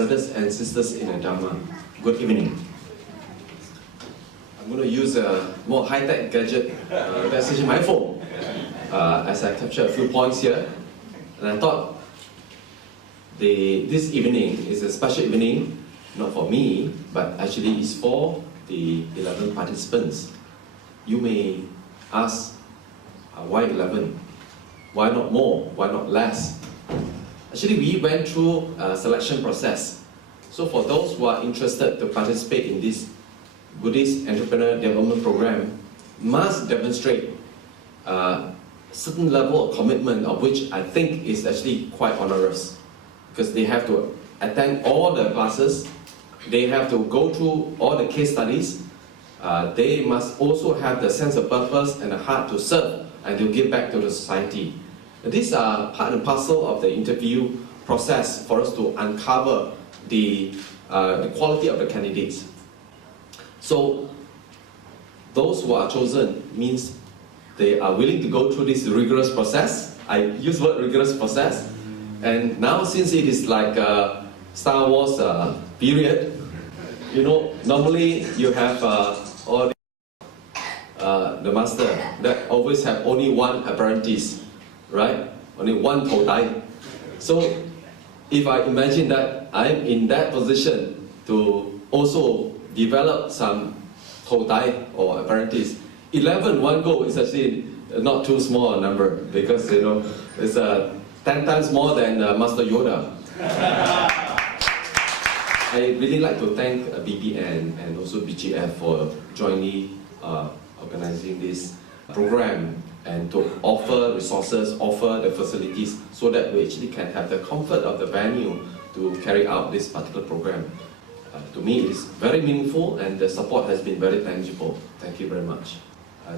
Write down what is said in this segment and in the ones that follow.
brothers and sisters in the Dharma, good evening. I'm going to use a more high-tech gadget, that's actually my phone, as I capture a few points here. And I thought this evening is a special evening, not for me, but actually is for the 11 participants. You may ask, why 11? Why not more? Why not less? Actually, we went through a selection process. So for those who are interested to participate in this Buddhist Entrepreneur Development Program, must demonstrate a certain level of commitment, of which I think is actually quite onerous. Because they have to attend all the classes, they have to go through all the case studies, they must also have the sense of purpose and the heart to serve and to give back to the society. These are part and parcel of the interview process for us to uncover the quality of the candidates. So those who are chosen means they are willing to go through this rigorous process. I use the word rigorous process. And now since it is like a Star Wars period, you know, normally you have all the master that always have only one apprentice, right? Only one Todai. So if I imagine that I'm in that position to also develop some Todai or apprentice, 11 one go is actually not too small a number, because you know it's 10 times more than Master Yoda. I really like to thank BBN and also BGF for jointly organizing this program and to offer resources, offer the facilities so that we actually can have the comfort of the venue to carry out this particular program. To me, it's very meaningful and the support has been very tangible. Thank you very much.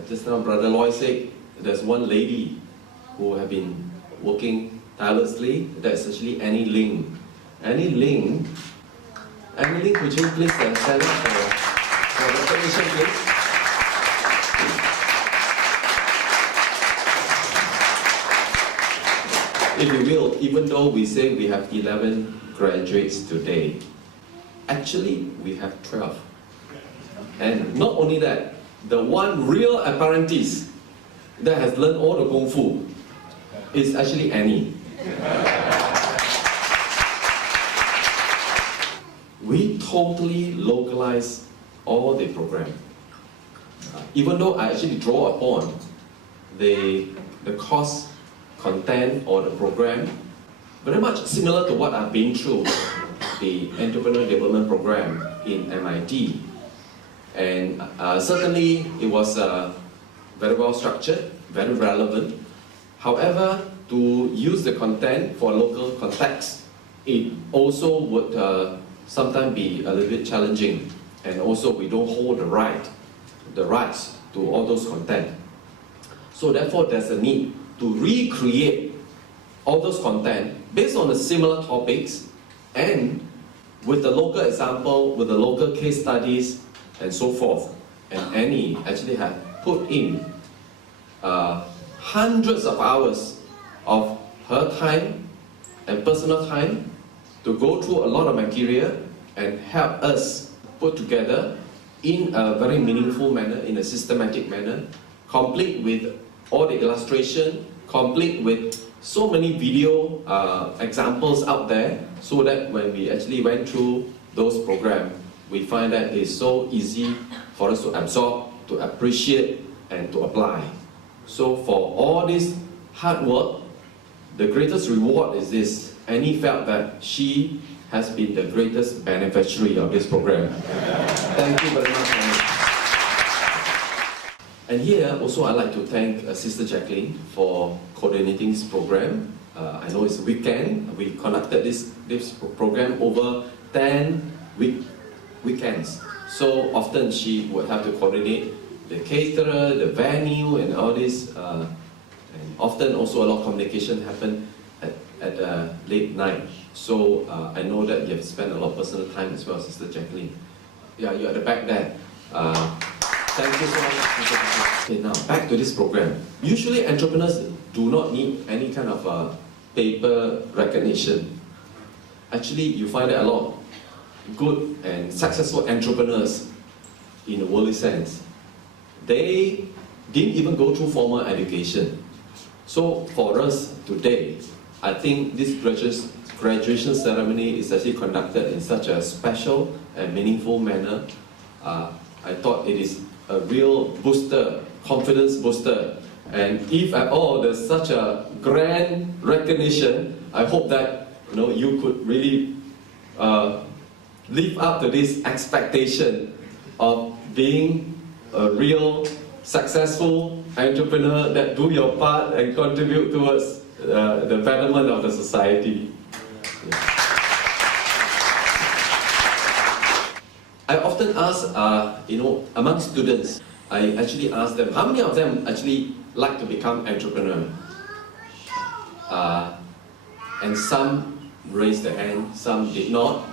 Just now, Brother Loy said there's one lady who have been working tirelessly. That's actually Annie Ling. Annie Ling, could you please stand up for recognition, please? If you will, even though we say we have 11 graduates today, actually we have 12. And not only that, the one real apprentice that has learned all the Kung Fu is actually Annie. We totally localize all the program. Even though I actually draw upon the course content or the program, very much similar to what I've been through the Entrepreneur Development Program in MIT. And certainly it was very well structured, very relevant. However, to use the content for local context, it also would sometimes be a little bit challenging. And also we don't hold the rights to all those content. So therefore there's a need to recreate all those content based on the similar topics and with the local example, with the local case studies and so forth. And Annie actually had put in hundreds of hours of her time and personal time to go through a lot of material and help us put together in a very meaningful manner, in a systematic manner, complete with all the illustration, complete with so many video examples out there, so that when we actually went through those programs, we find that it's so easy for us to absorb, to appreciate, and to apply. So for all this hard work, the greatest reward is this. Annie felt that she has been the greatest beneficiary of this program. Thank you very much, Annie. And here also I'd like to thank Sister Jacqueline for coordinating this program. I know it's a weekend. We conducted this program over 10 weekends. So often she would have to coordinate the caterer, the venue, and all this. And often also a lot of communication happened at late night. So I know that you have spent a lot of personal time as well, Sister Jacqueline. Yeah, you're at the back there. Thank you so much. Okay, now back to this program. Usually entrepreneurs do not need any kind of paper recognition. actually you find that a lot of good and successful entrepreneurs in a worldly sense, they didn't even go through formal education. So for us today, I think this graduation ceremony is actually conducted in such a special and meaningful manner. I thought it is a real booster, confidence booster. And if at all there's such a grand recognition, I hope that you could really live up to this expectation of being a real successful entrepreneur that do your part and contribute towards the betterment of the society. I often ask, among students, I actually ask them, how many of them actually like to become entrepreneur? And some raised their hand, some did not.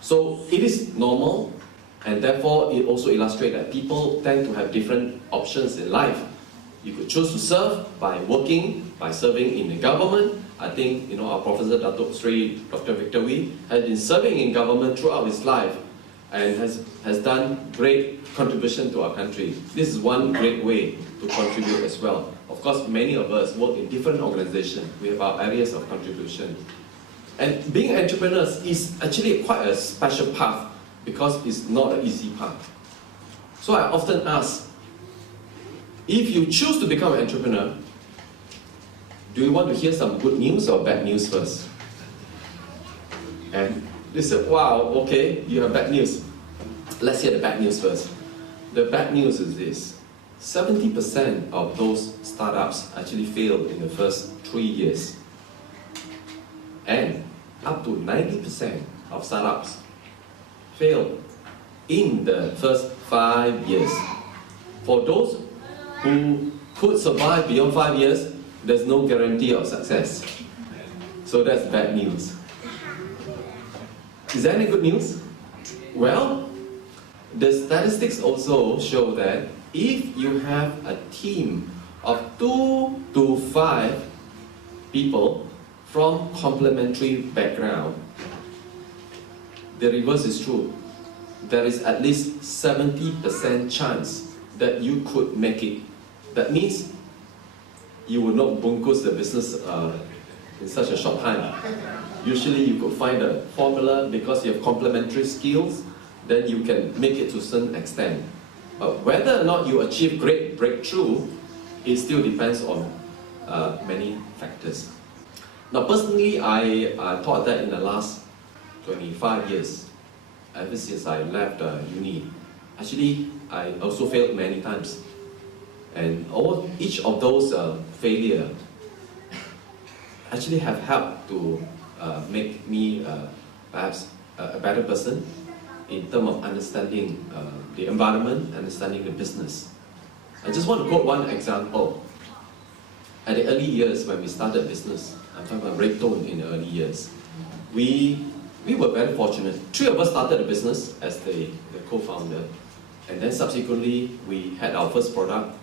So it is normal, and therefore it also illustrates that people tend to have different options in life. You could choose to serve by working, by serving in the government. I think our Professor Datuk Sri Dr. Victor Wee has been serving in government throughout his life and has done great contribution to our country. This is one great way to contribute as well. Of course, many of us work in different organizations. We have our areas of contribution. And being entrepreneurs is actually quite a special path because it's not an easy path. So I often ask, if you choose to become an entrepreneur, do you want to hear some good news or bad news first? And they said, wow, okay, you have bad news. Let's hear the bad news first. The bad news is this: 70% of those startups actually fail in the first 3 years. And up to 90% of startups fail in the first 5 years. For those who could survive beyond 5 years, there's no guarantee of success. So that's bad news. Is there any good news? Well, the statistics also show that if you have a team of 2 to 5 people from complementary background, the reverse is true. There is at least 70% chance that you could make it. That means you will not bunkus the business in such a short time. Usually you could find a formula because you have complementary skills, then you can make it to a certain extent. But whether or not you achieve great breakthrough, it still depends on many factors. Now personally, I thought that in the last 25 years, ever since I left uni, actually I also failed many times. And each of those failures actually have helped to make me perhaps a better person in terms of understanding the environment, understanding the business. I just want to quote one example. At the early years when we started business, I'm talking about Redstone in the early years, we were very fortunate. 3 of us started the business as the co-founder, and then subsequently we had our first product,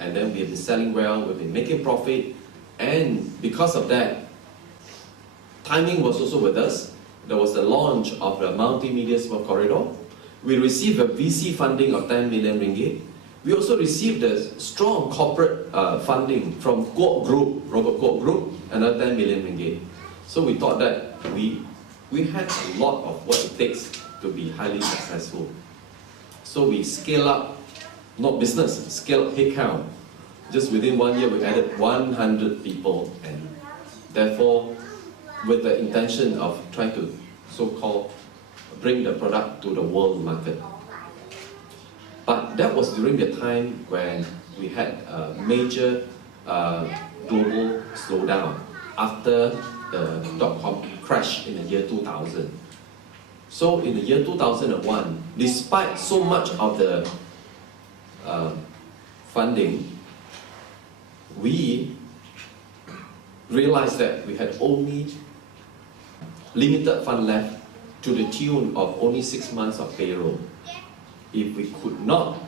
and then we have been selling well, we've been making profit, and because of that, timing was also with us. There was the launch of the Multimedia Smart Corridor. We received a VC funding of 10 million ringgit. We also received a strong corporate funding from Kuok Group, Robert Kuok Group, another 10 million ringgit. So we thought that we had a lot of what it takes to be highly successful. So we scale up, not business, scale up headcount. Just within 1 year we added 100 people, and therefore with the intention of trying to so-called bring the product to the world market. But that was during the time when we had a major global slowdown after the dot-com crash in the year 2000. So in the year 2001, despite so much of the funding, we realized that we had only limited fund left to the tune of only 6 months of payroll. If we could not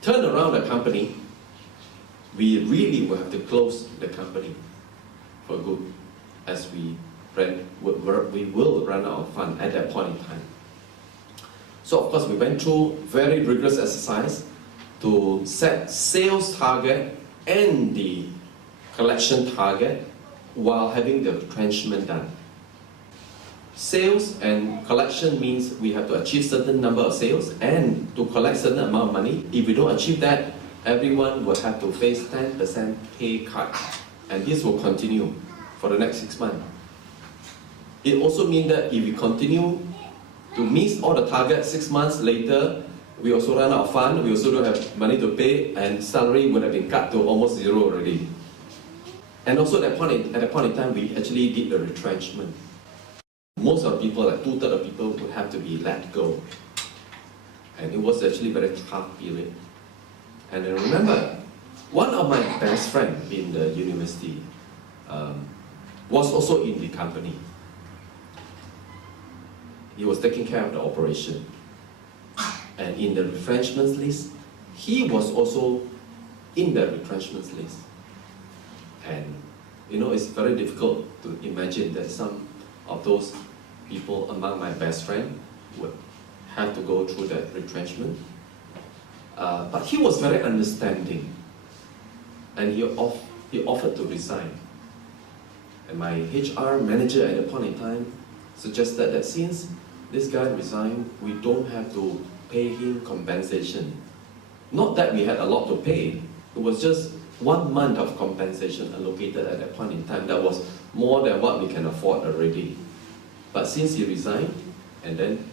turn around the company, we really will have to close the company for good, as we we will run out of fund at that point in time. So of course we went through very rigorous exercise to set sales target and the collection target while having the retrenchment done. Sales and collection means we have to achieve certain number of sales and to collect certain amount of money. If we don't achieve that, everyone will have to face 10% pay cut, and this will continue for the next 6 months. It also means that if we continue to miss all the targets 6 months later, we also run out of fund, we also don't have money to pay, and salary would have been cut to almost zero already. And also at that point in time, we actually did the retrenchment. Most of the people, like 2/3 of people, would have to be let go. And it was actually a very tough period. And I remember, one of my best friends in the university was also in the company. He was taking care of the operation. And in the retrenchment list, he was also in the retrenchment list. And it's very difficult to imagine that some of those people among my best friend would have to go through that retrenchment. But he was very understanding, and he offered to resign. And my HR manager at that point in time suggested that since this guy resigned, we don't have to pay him compensation. Not that we had a lot to pay, it was just 1 month of compensation allocated at that point in time. That was more than what we can afford already. But since he resigned, and then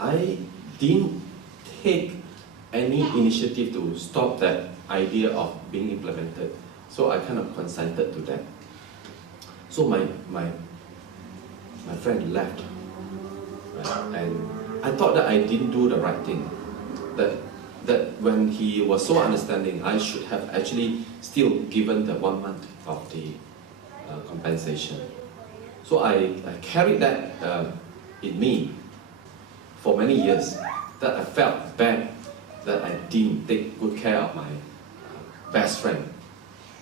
I didn't take any initiative to stop that idea of being implemented. So I kind of consented to that. So my friend left. Right? And I thought that I didn't do the right thing. That when he was so understanding, I should have actually still given the 1 month of the compensation. So I carried that in me for many years, that I felt bad that I didn't take good care of my best friend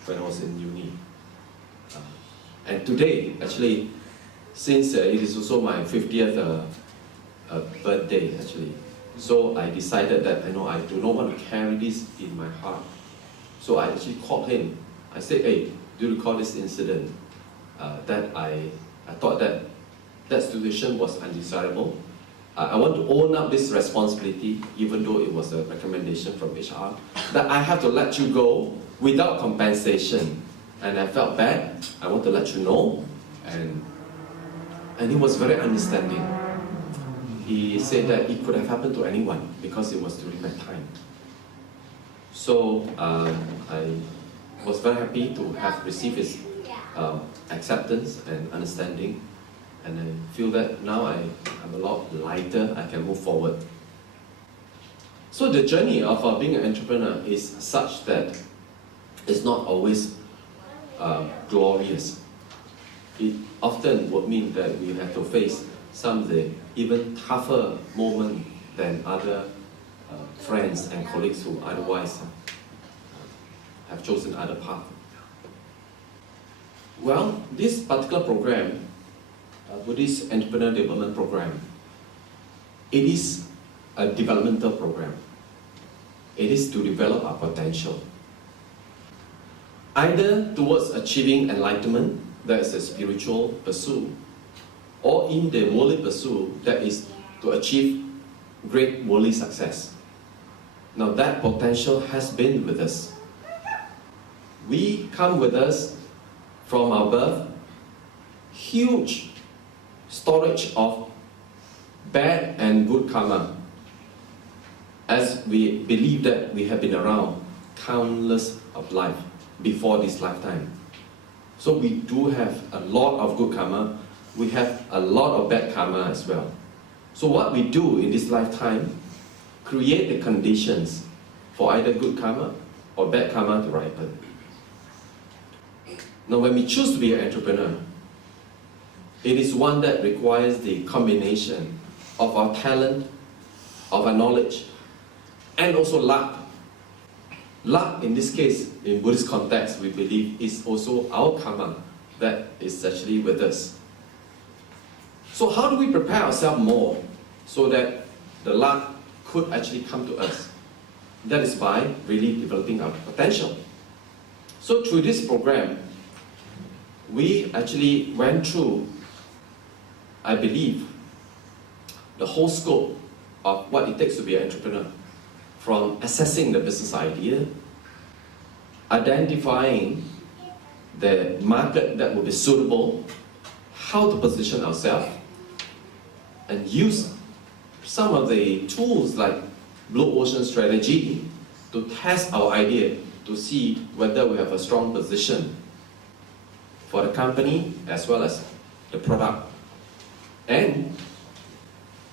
when I was in uni. And today, actually, since it is also my 50th birthday, actually, so I decided that I do not want to carry this in my heart. So I actually called him. I said, hey, do you recall this incident? That I thought that situation was undesirable. I want to own up this responsibility, even though it was a recommendation from HR, that I have to let you go without compensation. And I felt bad. I want to let you know. And he was very understanding. He said that it could have happened to anyone because it was during that time. So I was very happy to have received his acceptance and understanding, and I feel that now I'm a lot lighter, I can move forward. So the journey of being an entrepreneur is such that it's not always glorious. It often would mean that we have to face some of the even tougher moments than other friends and colleagues who otherwise have chosen other paths. Well, this particular program, Buddhist Entrepreneur Development Program, it is a developmental program. It is to develop our potential, either towards achieving enlightenment, that is a spiritual pursuit, or in the worldly pursuit, that is to achieve great worldly success. Now that potential has been with us. We come with us from our birth, huge storage of bad and good karma, as we believe that we have been around countless of life before this lifetime. So we do have a lot of good karma, we have a lot of bad karma as well. So what we do in this lifetime, create the conditions for either good karma or bad karma to ripen. Now when we choose to be an entrepreneur, it is one that requires the combination of our talent, of our knowledge, and also luck. Luck, in this case, in Buddhist context, we believe is also our karma that is actually with us. So how do we prepare ourselves more so that the luck could actually come to us? That is by really developing our potential. So through this program, we actually went through, I believe, the whole scope of what it takes to be an entrepreneur. From assessing the business idea, identifying the market that will be suitable, how to position ourselves, and use some of the tools like Blue Ocean strategy to test our idea to see whether we have a strong position for the company as well as the product. And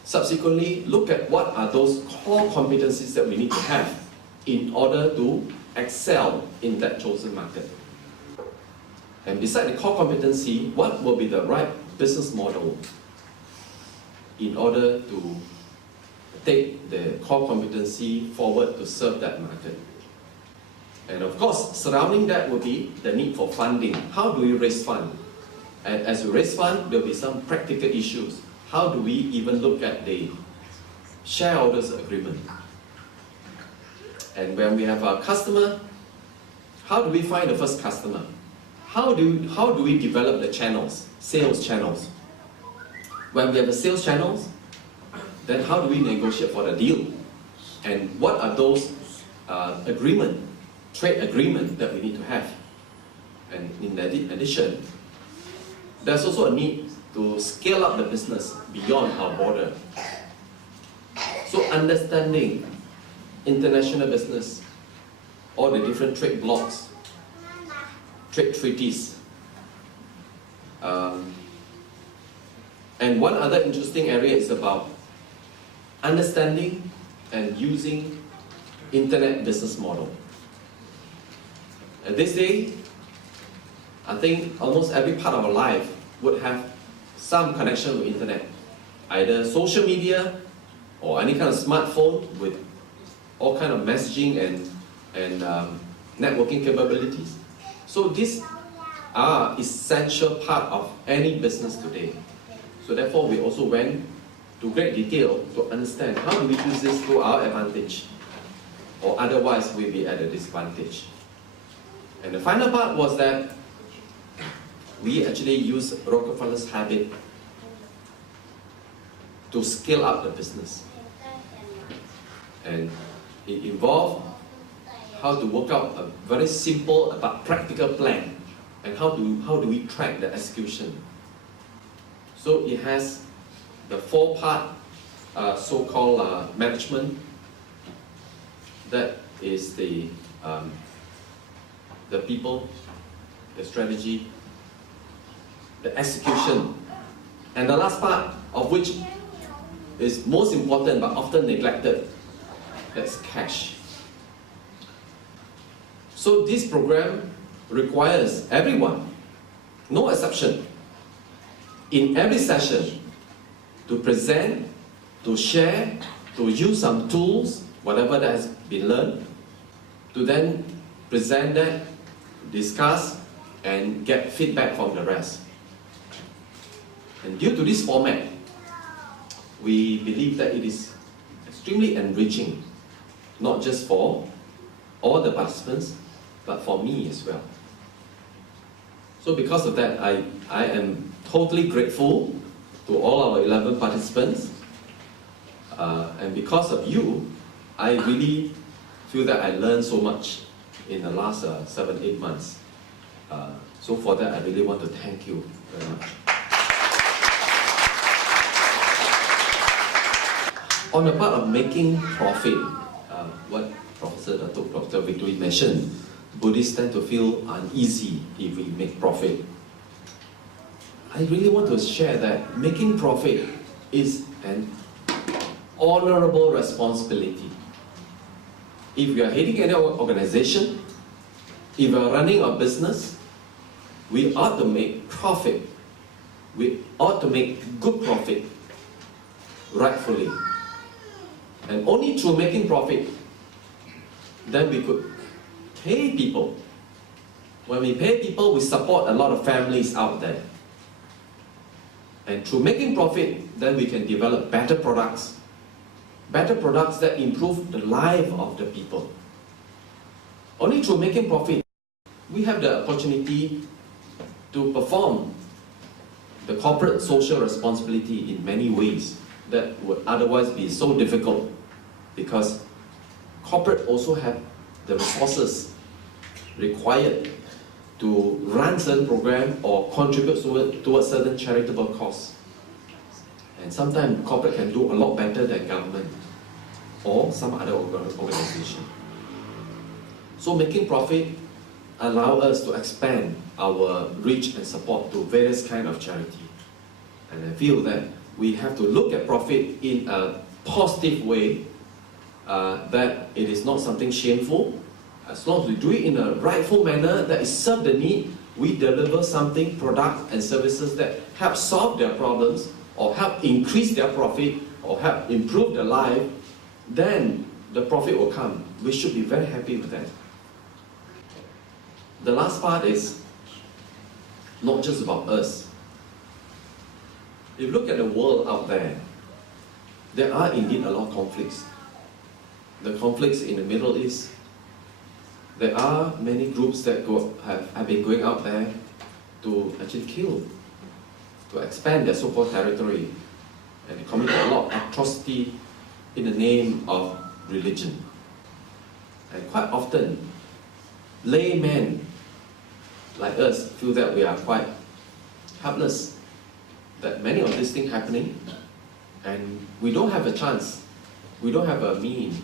subsequently, look at what are those core competencies that we need to have in order to excel in that chosen market. And beside the core competency, what will be the right business model in order to take the core competency forward to serve that market. And of course, surrounding that will be the need for funding. How do we raise funds? And as we raise funds, there will be some practical issues. How do we even look at the shareholders agreement? And when we have a customer, how do we find the first customer? How do we develop the channels, sales channels? When we have the sales channels, then how do we negotiate for the deal? And what are those trade agreement that we need to have? And in addition, there's also a need to scale up the business beyond our border. So understanding international business, all the different trade blocks, trade treaties. And one other interesting area is about understanding and using internet business model. At this day, I think almost every part of our life would have some connection with internet, either social media or any kind of smartphone with all kind of messaging and networking capabilities. So these are essential part of any business today. So therefore, we also went to great detail to understand how do we use this to our advantage, or otherwise we'll be at a disadvantage. And the final part was that we actually use Rockefeller's habit to scale up the business. And it involved how to work out a very simple but practical plan, and how do we track the execution. So it has the 4-part so-called management. That is the people, the strategy, the execution, and the last part of which is most important but often neglected, that's cash. So this program requires everyone, no exception, in every session to present, to share, to use some tools, whatever that has been learned, to then present that, discuss, and get feedback from the rest. And due to this format, we believe that it is extremely enriching, not just for all the participants, but for me as well. So because of that, I am totally grateful to all our 11 participants. And because of you, I really feel that I learned so much in the last 7-8 months. So for that, I really want to thank you very much. On the part of making profit, what Dr. Victory mentioned, Buddhists tend to feel uneasy if we make profit. I really want to share that making profit is an honorable responsibility. If we are heading any organization, if we are running a business, we ought to make profit. We ought to make good profit, rightfully. And only through making profit, then we could pay people. When we pay people, we support a lot of families out there. And through making profit, then we can develop better products that improve the life of the people. Only through making profit, we have the opportunity to perform the corporate social responsibility in many ways that would otherwise be so difficult, because corporate also have the resources required to run certain programs or contribute towards certain charitable cause. And sometimes corporate can do a lot better than government or some other organization. So making profit allows us to expand our reach and support to various kinds of charity. And I feel that we have to look at profit in a positive way, that it is not something shameful. As long as we do it in a rightful manner that is serve the need, we deliver something, products and services that help solve their problems or help increase their profit or help improve their life, then the profit will come. We should be very happy with that. The last part is not just about us. If you look at the world out there are indeed a lot of conflicts. The conflicts in the Middle East, there are many groups that have been going out there to actually kill, to expand their so-called territory, and they commit a lot of atrocity in the name of religion. And quite often, laymen like us feel that we are quite helpless, that many of these things happening, and we don't have a chance, we don't have a means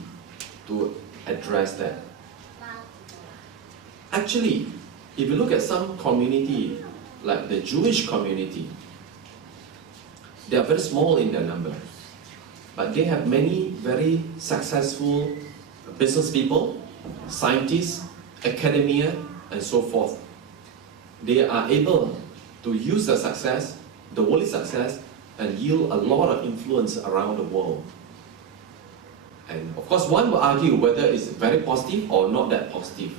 to address that. Actually, if you look at some community, like the Jewish community, they are very small in their number, but they have many very successful business people, scientists, academia, and so forth. They are able to use the success, the worldly success, and yield a lot of influence around the world. And of course, one will argue whether it's very positive or not that positive.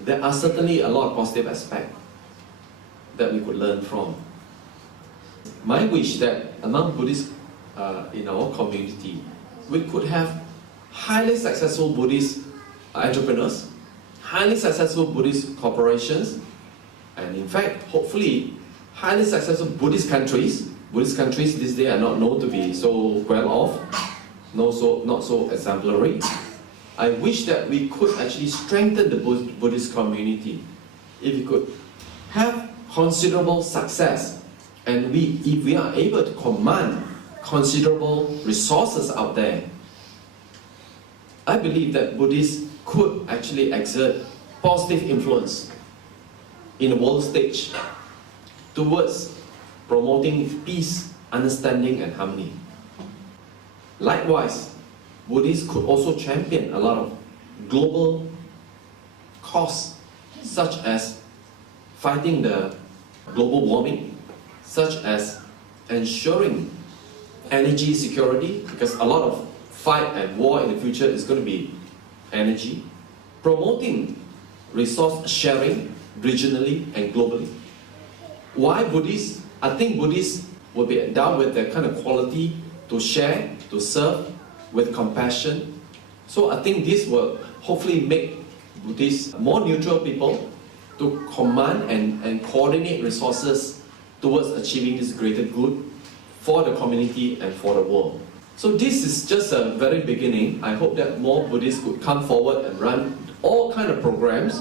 There are certainly a lot of positive aspects that we could learn from. My wish that among Buddhists in our community, we could have highly successful Buddhist entrepreneurs, highly successful Buddhist corporations, and in fact, hopefully, highly successful Buddhist countries. Buddhist countries these days are not known to be so well off, not so exemplary. I wish that we could actually strengthen the Buddhist community. If we could have considerable success, and if we are able to command considerable resources out there, I believe that Buddhists could actually exert positive influence in the world stage towards promoting peace, understanding, and harmony. Likewise, Buddhists could also champion a lot of global causes, such as fighting the global warming, such as ensuring energy security, because a lot of fight and war in the future is going to be energy, promoting resource sharing regionally and globally. Why Buddhists? I think Buddhists will be endowed with that kind of quality to share, to serve, with compassion. So I think this will hopefully make Buddhists more neutral people to command and coordinate resources towards achieving this greater good for the community and for the world. So this is just a very beginning. I hope that more Buddhists could come forward and run all kinds of programs,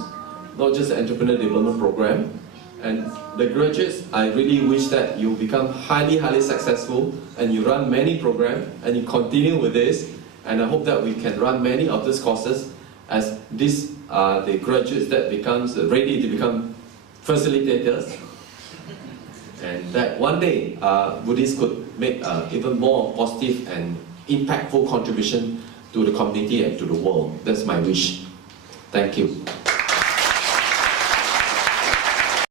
not just the entrepreneur development program. And the graduates, I really wish that you become highly successful and you run many programs and you continue with this. And I hope that we can run many of these courses as these are the graduates that becomes ready to become facilitators. And that one day Buddhists could make even more positive and impactful contribution to the community and to the world. That's my wish. Thank you.